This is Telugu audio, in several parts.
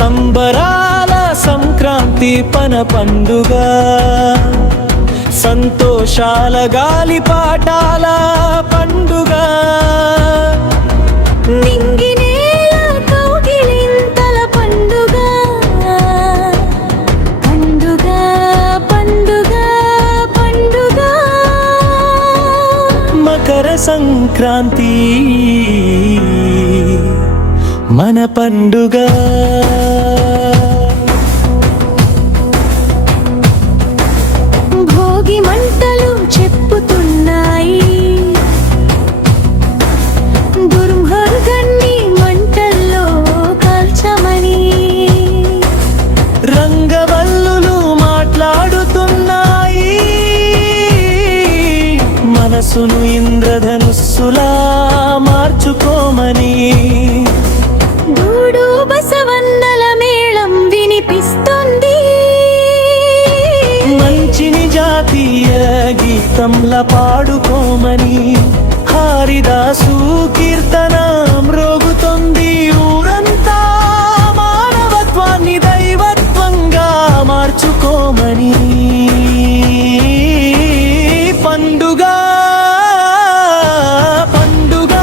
సంబరాల సంక్రాంతి పన పండుగ, సంతోషాల గాలిపాటాల పండుగ, నింగినేల కౌగిలింతల పండుగ, పండుగ పండుగ పండుగ, మకర సంక్రాంతి మన పండుగ. భోగి మంటలు చెప్పుతున్నాయి, దుర్మార్గాన్ని మంటల్లో కాల్చమని. రంగవల్లులు మాట్లాడుతున్నాయి, మనసును ఇంద్రధనుస్సులా మార్చుకోమని. గూడు బసవన్నల మేళం వినిపిస్తుంది, మంచిని జాతీయ గీతంలా పాడుకోమని. హారిదాసు కీర్తన మ్రోగుతోంది ఊరంతా, మానవత్వాన్ని దైవత్వంగా మార్చుకోమని. పండుగ పండుగ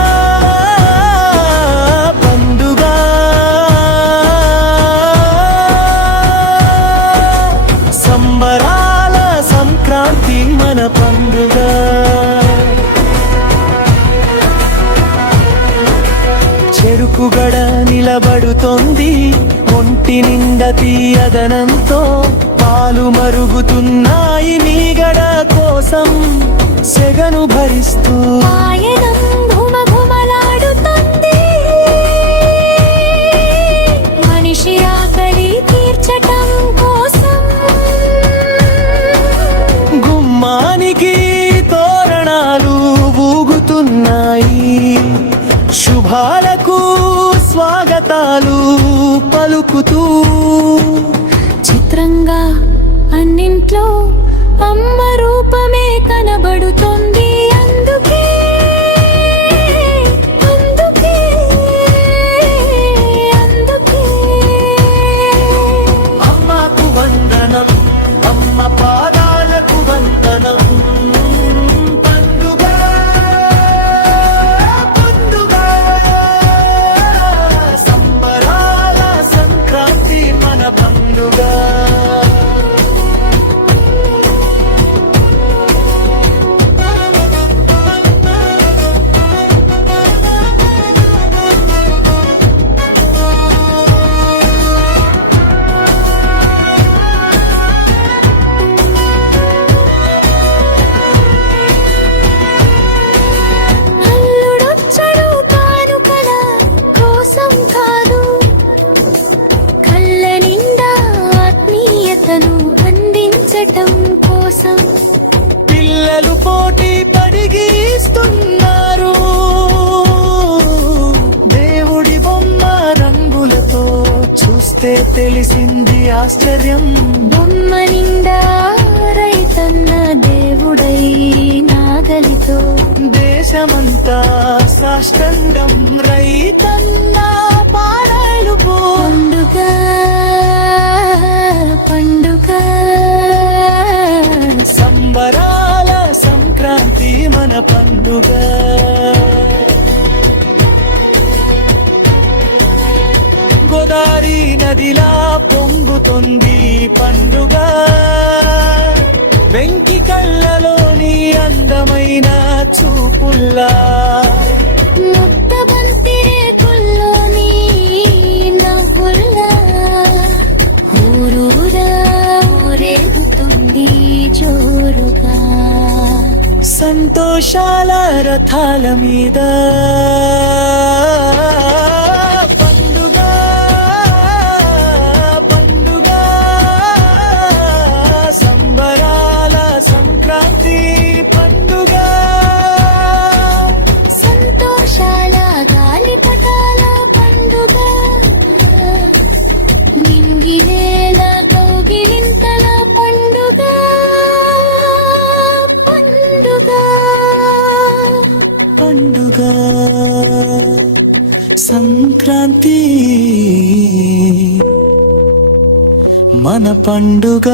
పండుగ, సంబరాల సంక్రాంతి మన పండుగ. చెరుకుగడ నిలబడుతోంది ఒంటి నిండా తీయదనంతో, పాలు మరుగుతున్నాయి నీగడ కోసం సెగను భరిస్తూ. ఆయనం ఘుమఘుమలాడుతుంది, మనిషి ఆకలి తీర్చటం కోసం. గుమ్మానికి తోరణాలు ఊగుతున్నాయి, శుభాలకు స్వాగతాలు పలుకుతూ. చిత్రంగా అన్నింట్లో అమ్మ రూపమే కనబడుతుంది, అందుకే అందుకే అందుకే అమ్మకు వందనం, అమ్మ పాదాలకు వందనం. పండుగ పండుగ, సంబరాల సంక్రాంతి మన పండుగ. అల్లుడొచ్చడు కానుకల కోసం కాదు, కళ్ళ నిండా ఆత్మీయతను అందించటం కోసం. పిల్లలు పోటీ పడిగిస్తున్నారు, దేవుడి బొమ్మ రంగులతో చూస్తే తెలిసింది ఆశ్చర్యం. బొమ్మ నిండా రైతన్న దేవుడై నాగలితో, దేశమంతా సాష్టంగం రైతన్న పాడాలు పో. పండుగ పండుగ, సంబరాల సంక్రాంతి మన పండుగ. గోదావరి నదిలా పొంగుతుంది పండుగ, వెంకి కళ్ళలోని అందమైన చూపుల్లా. ముక్త బంతి రేకుల్లోని నవ్వుల్లా, ఊరూరా ఊరేగుతుంది జోరుగా. సంతోషాల రథాల మీద పండుగ పండుగ, సంబరాల సంక్రాంతి పండుగ. సంతోషాల గాలిపటాల పండుగ, నింగినేల కౌగిలింతల పండుగ, పండుగ పండుగ సంక్రాంతి. మన పండుగ